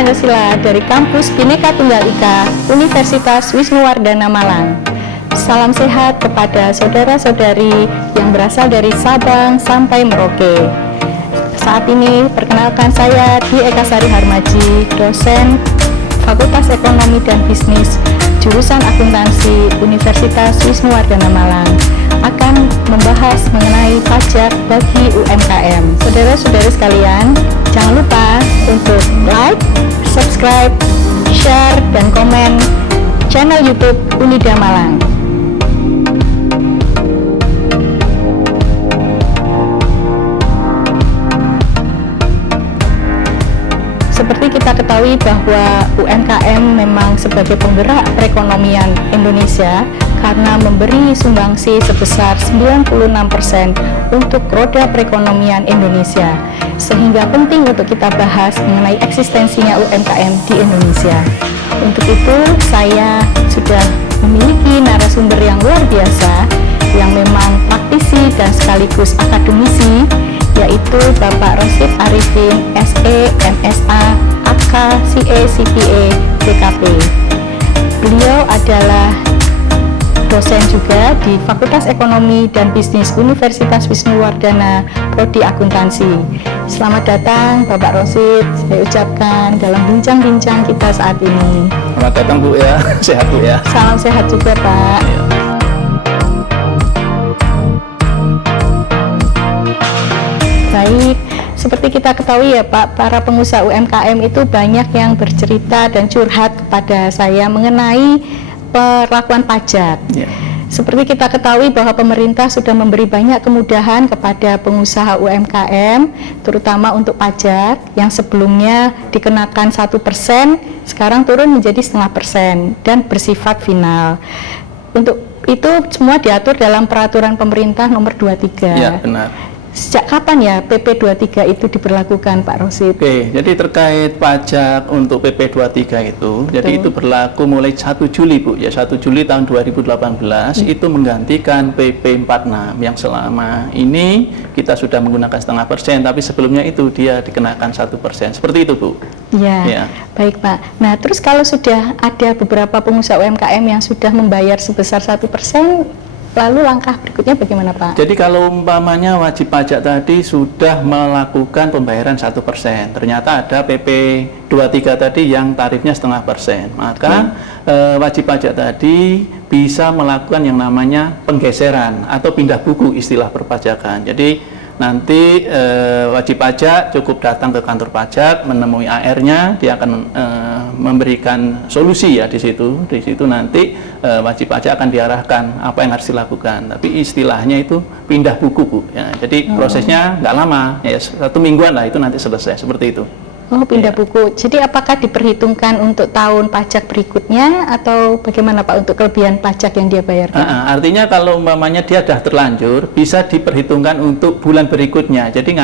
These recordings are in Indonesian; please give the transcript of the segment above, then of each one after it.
Pancasila dari kampus Bhinneka Tunggal Ika, Universitas Wisnuwardana Malang. Salam sehat kepada saudara-saudari yang berasal dari Sabang sampai Merauke. Saat ini perkenalkan saya Dwi Eka Sari Harmaji, dosen Fakultas Ekonomi dan Bisnis, jurusan Akuntansi Universitas Wisnuwardana Malang, akan membahas mengenai pajak bagi UMKM. Saudara-saudari sekalian, jangan lupa untuk like, subscribe, share, dan komen channel YouTube Unida Malang. Seperti kita ketahui bahwa UMKM memang sebagai penggerak perekonomian Indonesia karena memberi sumbangsi sebesar 96% untuk roda perekonomian Indonesia, sehingga penting untuk kita bahas mengenai eksistensinya UMKM di Indonesia. Untuk itu saya sudah memiliki narasumber yang luar biasa yang memang praktisi dan sekaligus akademisi, yaitu Bapak Rosid Arifin, SE, MSA, AK, CA, CPA, BKP. Beliau adalah dosen juga di Fakultas Ekonomi dan Bisnis Universitas Wisnuwardana, Prodi Akuntansi. Selamat datang Bapak Rosid, saya ucapkan dalam bincang-bincang kita saat ini. Selamat datang Bu ya, sehat Bu ya. Salam sehat juga Pak. Ya. Baik, seperti kita ketahui ya Pak, para pengusaha UMKM itu banyak yang bercerita dan curhat kepada saya mengenai perlakuan pajak. Ya. Seperti kita ketahui bahwa pemerintah sudah memberi banyak kemudahan kepada pengusaha UMKM, terutama untuk pajak yang sebelumnya dikenakan 1%, sekarang turun menjadi 0,5% dan bersifat final. Untuk itu semua diatur dalam peraturan pemerintah nomor 23. Ya, benar. Sejak kapan ya PP 23 itu diberlakukan Pak Rosid? Oke, jadi terkait pajak untuk PP 23 itu, jadi itu berlaku mulai 1 Juli Bu, ya 1 Juli tahun 2018 itu menggantikan PP 46 yang selama ini kita sudah menggunakan 0,5%, tapi sebelumnya itu dia dikenakan 1%, seperti itu Bu. Ya, baik Pak. Nah, terus kalau sudah ada beberapa pengusaha UMKM yang sudah membayar sebesar 1%, lalu langkah berikutnya bagaimana Pak? Jadi kalau umpamanya wajib pajak tadi sudah melakukan pembayaran 1%, ternyata ada PP 23 tadi yang tarifnya 0,5%, maka wajib pajak tadi bisa melakukan yang namanya penggeseran atau pindah buku istilah perpajakan. Jadi nanti wajib pajak cukup datang ke kantor pajak, menemui AR-nya, dia akan memberikan solusi ya di situ. Di situ nanti wajib pajak akan diarahkan apa yang harus dilakukan. Tapi istilahnya itu pindah buku Bu. Ya, jadi prosesnya nggak lama, ya 1 mingguan lah itu nanti selesai seperti itu. Oh, pindah buku. Jadi apakah diperhitungkan untuk tahun pajak berikutnya atau bagaimana Pak untuk kelebihan pajak yang dia bayarkan? Artinya kalau umpamanya dia sudah terlanjur bisa diperhitungkan untuk bulan berikutnya. Jadi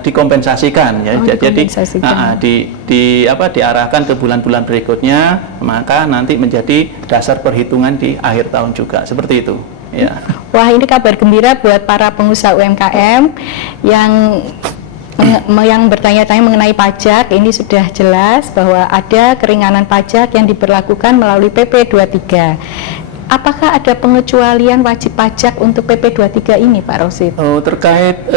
dikompensasikan ya. Jadi diarahkan ke bulan-bulan berikutnya, maka nanti menjadi dasar perhitungan di akhir tahun juga. Seperti itu. Ya. Wah, ini kabar gembira buat para pengusaha UMKM yang bertanya-tanya mengenai pajak. Ini sudah jelas bahwa ada keringanan pajak yang diberlakukan melalui PP 23. Apakah ada pengecualian wajib pajak untuk PP 23 ini Pak Rosid? Oh, terkait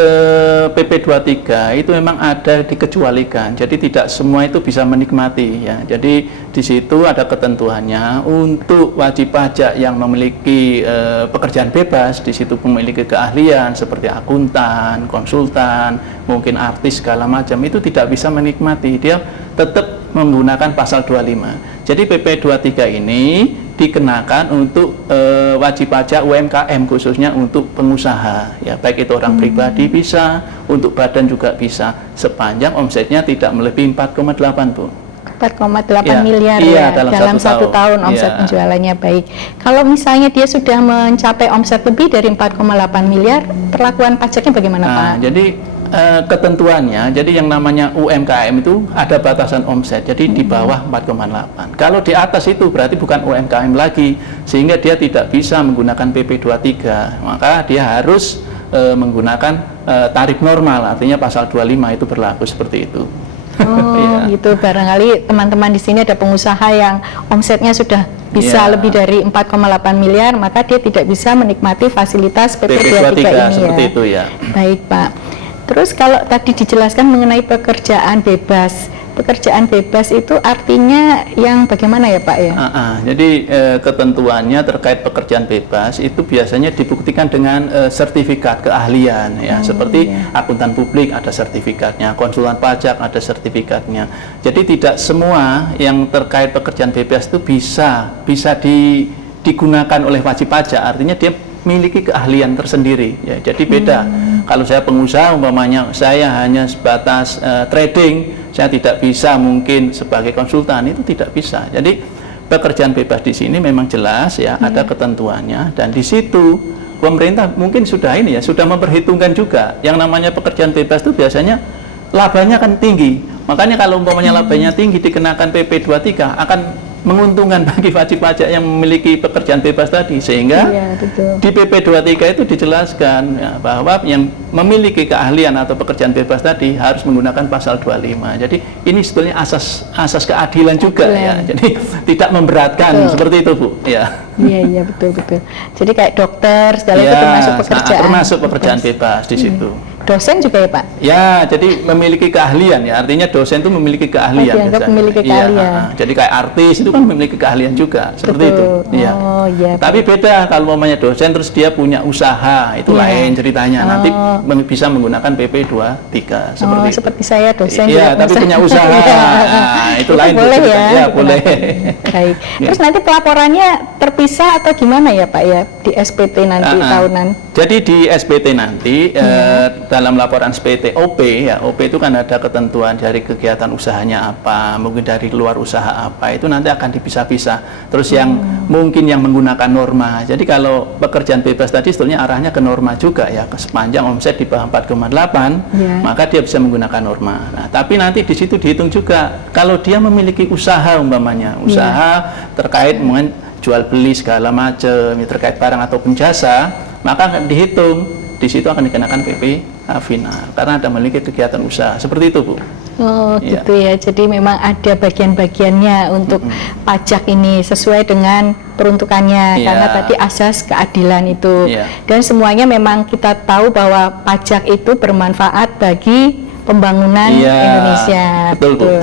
PP 23 itu memang ada dikecualikan. Jadi tidak semua itu bisa menikmati ya. Jadi di situ ada ketentuannya untuk wajib pajak yang memiliki pekerjaan bebas, di situ memiliki keahlian seperti akuntan, konsultan, mungkin artis segala macam, itu tidak bisa menikmati. Dia tetap menggunakan pasal 25. Jadi PP 23 ini dikenakan untuk wajib pajak UMKM, khususnya untuk pengusaha ya, baik itu orang pribadi bisa, untuk badan juga bisa, sepanjang omsetnya tidak melebihi 4,8 Bu. 4,8 miliar dalam satu tahun omset penjualannya. Baik, kalau misalnya dia sudah mencapai omset lebih dari 4,8 miliar, perlakuan pajaknya bagaimana Pak? Jadi ketentuannya, jadi yang namanya UMKM itu ada batasan omset, jadi di bawah 4,8. Kalau di atas itu berarti bukan UMKM lagi, sehingga dia tidak bisa menggunakan PP 23, maka dia harus menggunakan tarif normal, artinya pasal 25 itu berlaku seperti itu. Oh, Ya. gitu. Barangkali teman-teman di sini ada pengusaha yang omsetnya sudah bisa Ya. lebih dari 4,8 miliar, maka dia tidak bisa menikmati fasilitas PP23 ini seperti ya. itu ya. Baik, Pak. Terus kalau tadi dijelaskan mengenai pekerjaan bebas. Pekerjaan bebas itu artinya yang bagaimana ya, Pak ya? Jadi ketentuannya terkait pekerjaan bebas itu biasanya dibuktikan dengan sertifikat keahlian ya, seperti akuntan publik ada sertifikatnya, konsultan pajak ada sertifikatnya. Jadi tidak semua yang terkait pekerjaan bebas itu bisa digunakan oleh wajib pajak. Artinya dia memiliki keahlian tersendiri ya. Jadi beda. Kalau saya pengusaha umpamanya saya hanya sebatas trading, saya tidak bisa mungkin sebagai konsultan, itu tidak bisa. Jadi pekerjaan bebas di sini memang jelas ya, ada ketentuannya, dan di situ pemerintah mungkin sudah memperhitungkan juga yang namanya pekerjaan bebas itu biasanya labanya kan tinggi. Makanya kalau umpamanya labanya tinggi dikenakan PP23 akan menguntungkan bagi wajib pajak yang memiliki pekerjaan bebas tadi, sehingga di PP23 itu dijelaskan ya, bahwa yang memiliki keahlian atau pekerjaan bebas tadi harus menggunakan pasal 25. Jadi ini sebetulnya asas keadilan juga ya. Jadi tidak memberatkan seperti itu, Bu. Ya. Iya, betul. Jadi kayak dokter segala itu termasuk pekerjaan. Termasuk pekerjaan bebas di situ. Dosen juga ya, Pak? Ya, jadi memiliki keahlian ya. Artinya dosen itu memiliki keahlian. Dianggap memiliki keahlian. Jadi kayak artis itu kan memiliki keahlian juga, seperti itu. Iya. Iya. Tapi beda kalau umpamanya dosen terus dia punya usaha, itu lain ceritanya. Nanti bisa menggunakan PP23 seperti itu. Seperti saya dosen. Iya, tapi punya usaha. Itu lain. Boleh ya? Ya, boleh. Baik. Terus nanti pelaporannya terpisah atau gimana ya, Pak ya, di SPT nanti tahunan? Jadi di SPT nanti dalam laporan SPT OP ya, OP itu kan ada ketentuan dari kegiatan usahanya apa, mungkin dari luar usaha apa, itu nanti akan dipisah-pisah. Terus yang mungkin yang menggunakan norma. Jadi kalau pekerjaan bebas tadi sebetulnya arahnya ke norma juga ya, sepanjang omset di bawah 4,8 maka dia bisa menggunakan norma. Nah, tapi nanti di situ dihitung juga kalau dia memiliki usaha umpamanya, usaha terkait dengan jual beli segala macam terkait barang atau jasa, maka akan dihitung di situ akan dikenakan PP final karena ada memiliki kegiatan usaha seperti itu, Bu. Oh, gitu ya. Jadi memang ada bagian-bagiannya untuk pajak ini sesuai dengan peruntukannya karena tadi asas keadilan itu. Dan semuanya memang kita tahu bahwa pajak itu bermanfaat bagi pembangunan Indonesia. Betul.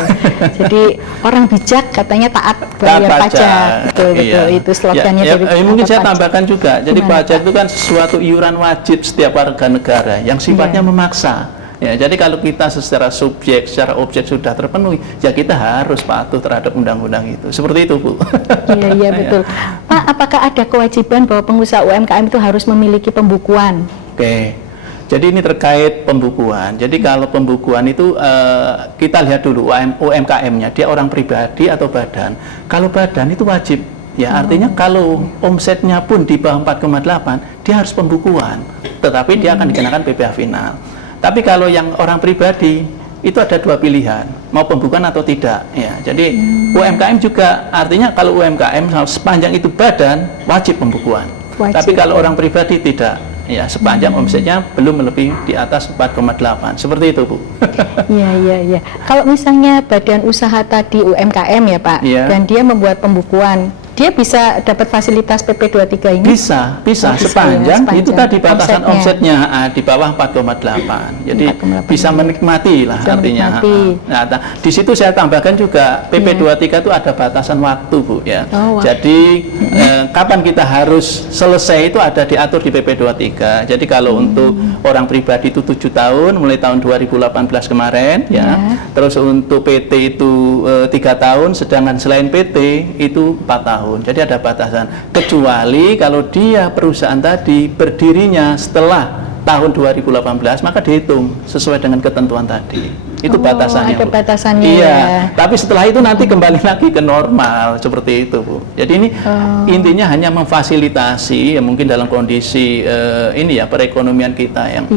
Jadi orang bijak katanya taat bayar pajak. Betul. Itu slogannya dari mungkin saya tambahkan juga. Jadi pajak itu kan sesuatu iuran wajib setiap warga negara yang sifatnya memaksa. Ya, jadi kalau kita secara objek sudah terpenuhi, ya kita harus patuh terhadap undang-undang itu. Seperti itu, Bu. Iya, betul. Pak, apakah ada kewajiban bahwa pengusaha UMKM itu harus memiliki pembukuan? Oke. Jadi ini terkait pembukuan. Jadi kalau pembukuan itu kita lihat dulu UMKM-nya, dia orang pribadi atau badan. Kalau badan itu wajib. Ya, artinya kalau omsetnya pun di bawah 4,8, dia harus pembukuan. Tetapi dia akan dikenakan PPh final. Tapi kalau yang orang pribadi itu ada dua pilihan, mau pembukuan atau tidak. Ya, jadi UMKM juga artinya kalau UMKM sepanjang itu badan wajib pembukuan. Tapi kalau orang pribadi tidak. Ya, sepanjang omsetnya belum melebihi di atas 4,8. Seperti itu, Bu. Iya. Kalau misalnya badan usaha tadi UMKM ya, Pak, dan dia membuat pembukuan, dia bisa dapat fasilitas PP23 ini? Bisa, sepanjang itu tadi batasan omsetnya di bawah 4,8. Jadi bisa menikmati lah artinya. Nah, di situ saya tambahkan juga PP23 itu ada batasan waktu, Bu ya. Jadi kapan kita harus selesai itu ada diatur di PP23. Jadi kalau untuk orang pribadi itu 7 tahun mulai tahun 2018 kemarin ya. Terus untuk PT itu 3 tahun, sedangkan selain PT itu 4 tahun. Jadi ada batasan, kecuali kalau dia perusahaan tadi berdirinya setelah tahun 2018 maka dihitung sesuai dengan ketentuan tadi. Itu batasannya. Ada batasannya. Iya. Tapi setelah itu nanti kembali lagi ke normal seperti itu, Bu. Jadi ini intinya hanya memfasilitasi ya, mungkin dalam kondisi ini ya perekonomian kita yang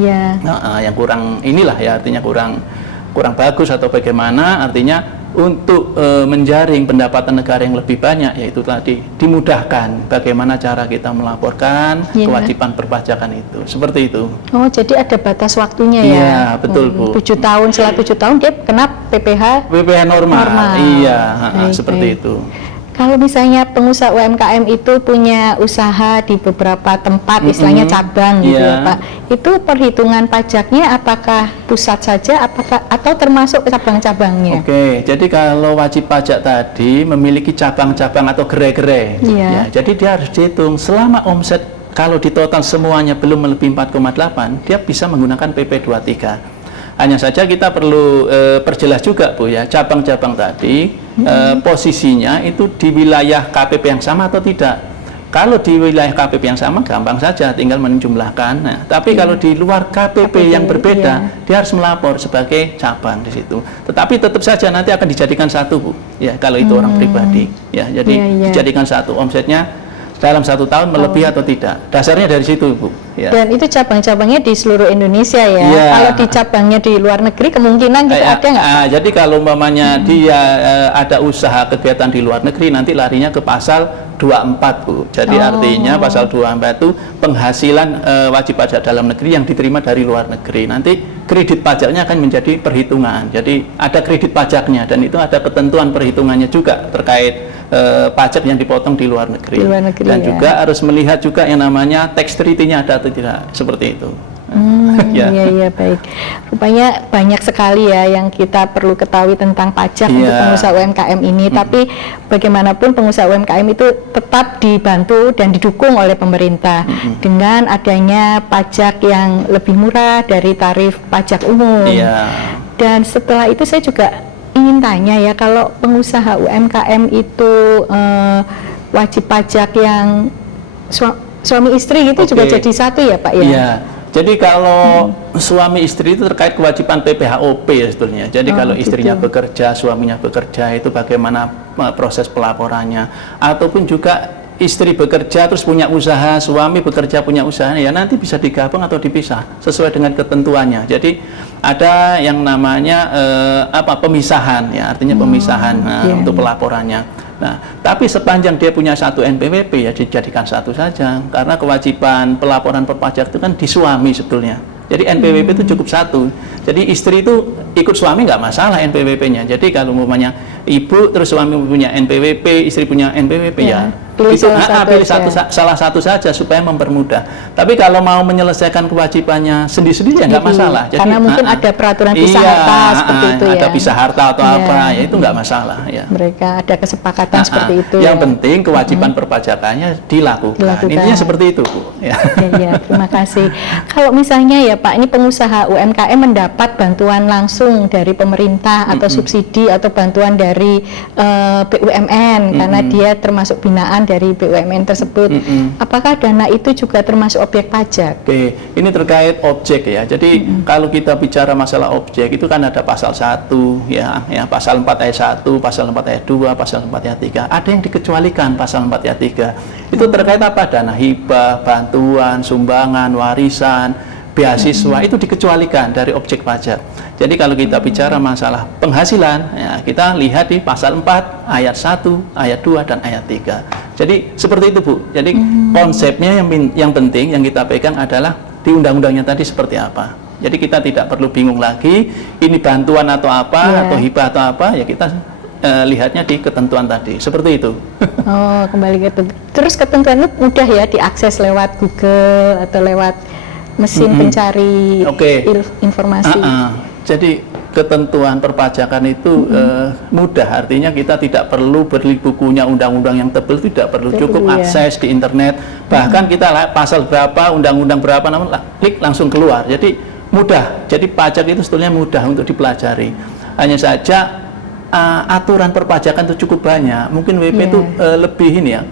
yang kurang inilah ya, artinya kurang bagus atau bagaimana, artinya untuk menjaring pendapatan negara yang lebih banyak, yaitu tadi dimudahkan bagaimana cara kita melaporkan kewajiban perpajakan itu, seperti itu. Oh, jadi ada batas waktunya ya? Iya, betul Bu. 7 tahun, setelah 7 tahun dia kena PPh normal. Iya, seperti baik. itu. Kalau misalnya pengusaha UMKM itu punya usaha di beberapa tempat, istilahnya cabang gitu ya Pak, itu perhitungan pajaknya apakah pusat saja, apakah atau termasuk cabang-cabangnya? Oke, jadi kalau wajib pajak tadi memiliki cabang-cabang atau gerai-gerai, ya, jadi dia harus dihitung selama omset kalau di total semuanya belum melebihi 4,8, dia bisa menggunakan PP 23. Hanya saja kita perlu perjelas juga Bu ya, cabang-cabang tadi posisinya itu di wilayah KPP yang sama atau tidak. Kalau di wilayah KPP yang sama gampang saja, tinggal menjumlahkan. Nah, tapi kalau di luar KPP yang berbeda, dia harus melapor sebagai cabang di situ. Tetapi tetap saja nanti akan dijadikan satu Bu, ya kalau itu orang pribadi. Ya, jadi dijadikan satu omsetnya dalam 1 tahun melebihi atau tidak. Dasarnya dari situ Bu. Ya. Dan itu cabang-cabangnya di seluruh Indonesia ya. Kalau di cabangnya di luar negeri kemungkinan gitu ada nggak? Jadi kalau umpamanya dia ada usaha kegiatan di luar negeri, nanti larinya ke pasal 24 Bu. Jadi artinya pasal 24 itu penghasilan wajib pajak dalam negeri yang diterima dari luar negeri. Nanti kredit pajaknya akan menjadi perhitungan. Jadi ada kredit pajaknya dan itu ada ketentuan perhitungannya juga terkait pajak yang dipotong di luar negeri. Dan juga harus melihat juga yang namanya tax treaty-nya ada atau tidak, seperti itu. Iya, baik. Rupanya banyak sekali ya yang kita perlu ketahui tentang pajak untuk pengusaha UMKM ini. Tapi bagaimanapun pengusaha UMKM itu tetap dibantu dan didukung oleh pemerintah dengan adanya pajak yang lebih murah dari tarif pajak umum. Dan setelah itu saya juga ingin tanya ya, kalau pengusaha UMKM itu wajib pajak yang suami istri gitu juga jadi satu ya Pak ya? Iya. Jadi kalau suami istri itu terkait kewajiban PPHOP ya sebetulnya. Jadi kalau istrinya bekerja, suaminya bekerja, itu bagaimana proses pelaporannya. Ataupun juga istri bekerja terus punya usaha, suami bekerja punya usaha, ya nanti bisa digabung atau dipisah sesuai dengan ketentuannya. Jadi ada yang namanya pemisahan ya, artinya pemisahan untuk pelaporannya. Nah, tapi sepanjang dia punya satu NPWP ya dijadikan satu saja, karena kewajiban pelaporan perpajak itu kan di suami sebetulnya. Jadi NPWP itu cukup satu. Jadi istri itu ikut suami nggak masalah NPWP-nya. Jadi kalau umpamanya ibu terus suami punya NPWP, istri punya NPWP ya pilih salah satu saja supaya mempermudah. Tapi kalau mau menyelesaikan kewajibannya sendiri-sendiri ya nggak masalah. Jadi, karena mungkin ada peraturan pisah harta seperti itu ya. Ada pisah harta atau apa ya itu nggak masalah ya. Mereka ada kesepakatan seperti itu. Yang penting kewajiban perpajakannya dilakukan. Intinya seperti itu Bu. Ya, terima kasih. Kalau misalnya ya Pak, ini pengusaha UMKM mendapat bantuan langsung dari pemerintah atau subsidi atau bantuan dari BUMN karena dia termasuk binaan dari BUMN tersebut. Apakah dana itu juga termasuk objek pajak? Oke, ini terkait objek ya. Jadi kalau kita bicara masalah objek itu kan ada pasal 1 ya, pasal 4 ayat 1, pasal 4 ayat 2, pasal 4 ayat 3. Ada yang dikecualikan pasal 4 ayat 3. Itu terkait apa? Dana hibah, bantuan, sumbangan, warisan, beasiswa itu dikecualikan dari objek pajak. Jadi kalau kita bicara masalah penghasilan, ya, kita lihat di pasal 4 ayat 1, ayat 2 dan ayat 3. Jadi seperti itu Bu. Jadi konsepnya yang penting yang kita pegang adalah di undang-undangnya tadi seperti apa. Jadi kita tidak perlu bingung lagi ini bantuan atau apa atau hibah atau apa, ya kita lihatnya di ketentuan tadi, seperti itu. Oh, kembali ke terus ketentuan itu mudah ya diakses lewat Google atau lewat mesin pencari informasi. Jadi ketentuan perpajakan itu mudah, artinya kita tidak perlu beli bukunya undang-undang yang tebal, tidak perlu, cukup akses di internet. Bahkan kita pasal berapa, undang-undang berapa, namun klik langsung keluar. Jadi mudah. Jadi pajak itu sebetulnya mudah untuk dipelajari. Hanya saja aturan perpajakan itu cukup banyak. Mungkin WP itu lebih ini ya,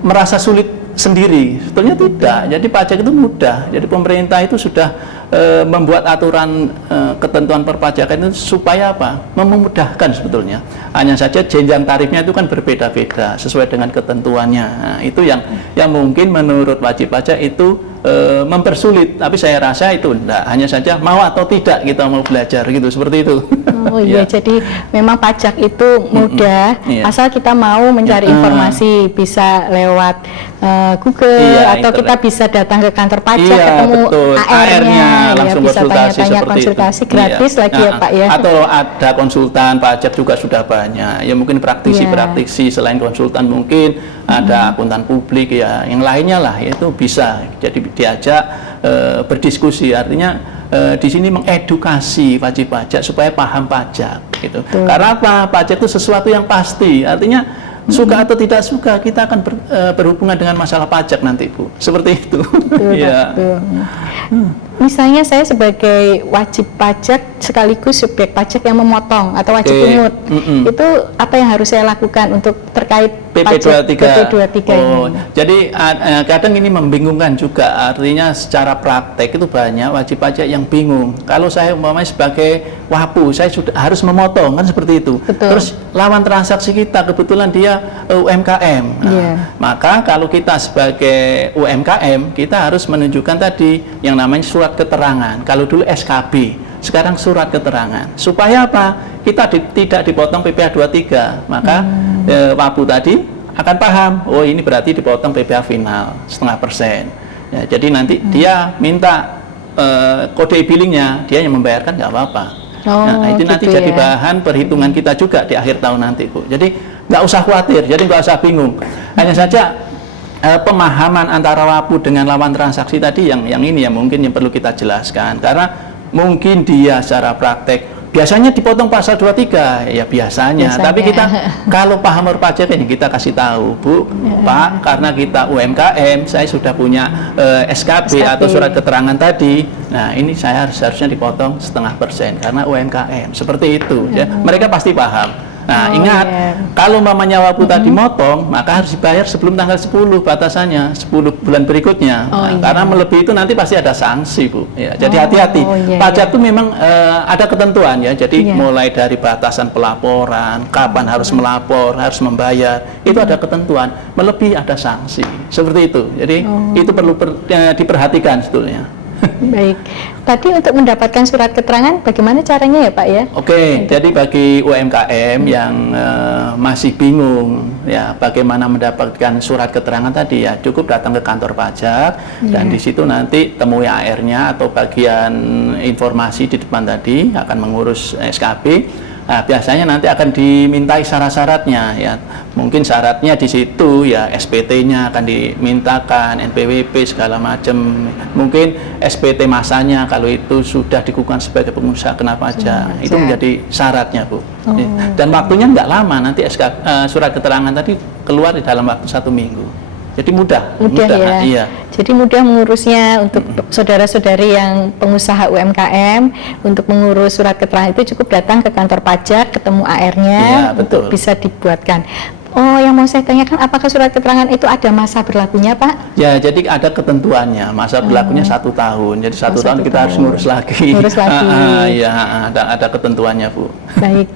merasa sulit sendiri. Sebetulnya tidak. Jadi pajak itu mudah. Jadi pemerintah itu sudah membuat aturan ketentuan perpajakan itu supaya apa? Memudahkan sebetulnya. Hanya saja jenjang tarifnya itu kan berbeda-beda sesuai dengan ketentuannya. Nah, itu yang mungkin menurut wajib pajak itu mempersulit, tapi saya rasa itu enggak, hanya saja mau atau tidak kita mau belajar gitu, seperti itu. Oh iya, jadi memang pajak itu mudah, Iya. asal kita mau mencari informasi, bisa lewat Google, Iya, atau kita internet. bisa datang ke kantor pajak, Iya, ketemu betul. AR-nya, ya, langsung bisa konsultasi tanya-tanya, seperti konsultasi itu. gratis Iya. lagi ya Pak ya. Atau ada konsultan pajak juga sudah banyak. Ya mungkin praktisi selain konsultan mungkin ada akuntan publik ya, yang lainnya lah itu bisa. Jadi diajak berdiskusi, artinya di sini mengedukasi wajib pajak supaya paham pajak gitu. Karena apa? Pajak itu sesuatu yang pasti. Artinya suka atau tidak suka kita akan berhubungan dengan masalah pajak nanti, Bu. Seperti itu. Iya. Misalnya saya sebagai wajib pajak sekaligus subjek pajak yang memotong atau wajib pungut, itu apa yang harus saya lakukan untuk terkait PP23. PP23 Oh, ini? jadi kadang ini membingungkan juga, artinya secara praktek itu banyak wajib pajak yang bingung. Kalau saya umpamanya sebagai WAPU, saya sudah harus memotong, kan seperti itu. Betul. Terus lawan transaksi kita kebetulan dia UMKM. Nah, maka kalau kita sebagai UMKM, kita harus menunjukkan tadi yang namanya surat keterangan. Kalau dulu SKB, sekarang surat keterangan. Supaya apa? Kita tidak dipotong PPh 23. Maka WAPU tadi akan paham, oh ini berarti dipotong PPh final 0,5%. Ya, jadi nanti dia minta kode billingnya, dia yang membayarkan nggak apa-apa. Nah, itu nanti gitu jadi ya. bahan perhitungan kita juga di akhir tahun nanti, Bu. Jadi nggak usah khawatir, jadi nggak usah bingung. Hanya saja pemahaman antara WAPU dengan lawan transaksi tadi yang ini ya mungkin yang perlu kita jelaskan, karena mungkin dia secara praktek biasanya dipotong pasal 23 ya biasanya. Tapi kita kalau paham pajak ini kita kasih tahu, Bu, Pak, karena kita UMKM, saya sudah punya SKB atau surat keterangan tadi. Nah, ini saya harusnya dipotong 0,5% karena UMKM. Seperti itu ya. Mereka pasti paham. Nah, ingat, kalau mamanya WAPU tadi motong, maka harus dibayar sebelum tanggal 10 batasannya, 10 bulan berikutnya. Karena melebihi itu nanti pasti ada sanksi, Bu. Ya, jadi hati-hati. Pajak itu memang ada ketentuan ya. Jadi mulai dari batasan pelaporan, kapan harus melapor, harus membayar, itu ada ketentuan. Melebihi ada sanksi. Seperti itu. Jadi itu perlu diperhatikan sebetulnya. Baik, tadi untuk mendapatkan surat keterangan bagaimana caranya ya Pak ya? Oke, jadi bagi UMKM yang masih bingung ya bagaimana mendapatkan surat keterangan tadi ya cukup datang ke kantor pajak dan di situ nanti temui AR-nya atau bagian informasi di depan tadi akan mengurus SKB. Nah, biasanya nanti akan dimintai syarat-syaratnya ya. Mungkin syaratnya di situ ya SPT-nya akan dimintakan, NPWP segala macam. Mungkin SPT masanya kalau itu sudah dikukuhkan sebagai pengusaha kena pajak. Itu menjadi syaratnya, Bu. Dan waktunya nggak lama, nanti surat keterangan tadi keluar di dalam waktu 1 minggu. Jadi mudah ya. Iya. Jadi mudah mengurusnya untuk saudara-saudari yang pengusaha UMKM. Untuk mengurus surat keterangan itu cukup datang ke kantor pajak, ketemu AR-nya untuk bisa dibuatkan. Oh, yang mau saya tanyakan, apakah surat keterangan itu ada masa berlakunya, Pak? Ya, jadi ada ketentuannya. Masa berlakunya 1 tahun. Jadi 1 tahun kita harus ngurus lagi. Ngurus lagi. Ya, ada ketentuannya, Bu. Baik,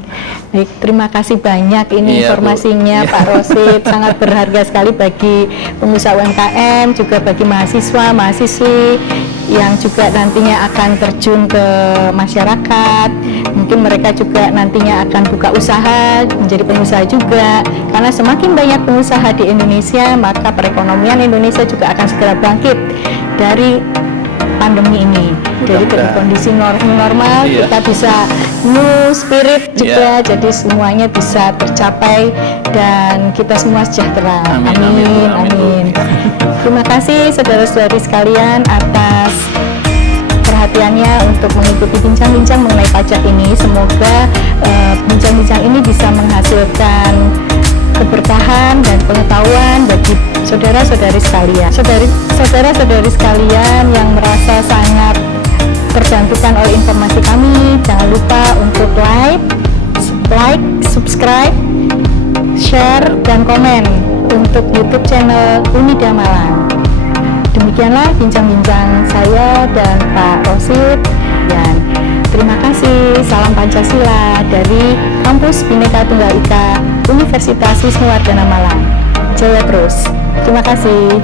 terima kasih banyak ini informasinya, Bu. Pak Rosid. Sangat berharga sekali bagi pengusaha UMKM, juga bagi mahasiswa, mahasiswi yang juga nantinya akan terjun ke masyarakat. Mungkin mereka juga nantinya akan buka usaha, menjadi pengusaha juga. Karena semakin banyak pengusaha di Indonesia, maka perekonomian Indonesia juga akan segera bangkit dari pandemi ini. Jadi dari kondisi normal kita bisa new spirit juga, jadi semuanya bisa tercapai dan kita semua sejahtera. Amin. Terima kasih saudara-saudari sekalian atas perhatiannya untuk mengikuti bincang-bincang mengenai pajak ini. Semoga bincang-bincang ini bisa menghasilkan keberkahan dan pengetahuan bagi saudara-saudari sekalian. Saudara-saudari sekalian yang merasa sangat terbantukan oleh informasi kami, jangan lupa untuk like, subscribe, share, dan komen untuk YouTube channel Unida Malang. Demikianlah bincang-bincang saya dan Pak Rosid, dan terima kasih. Salam Pancasila dari Kampus Bhinneka Tunggal Ika Universitas Wisnuwardana Malang. Jaya terus. Terima kasih.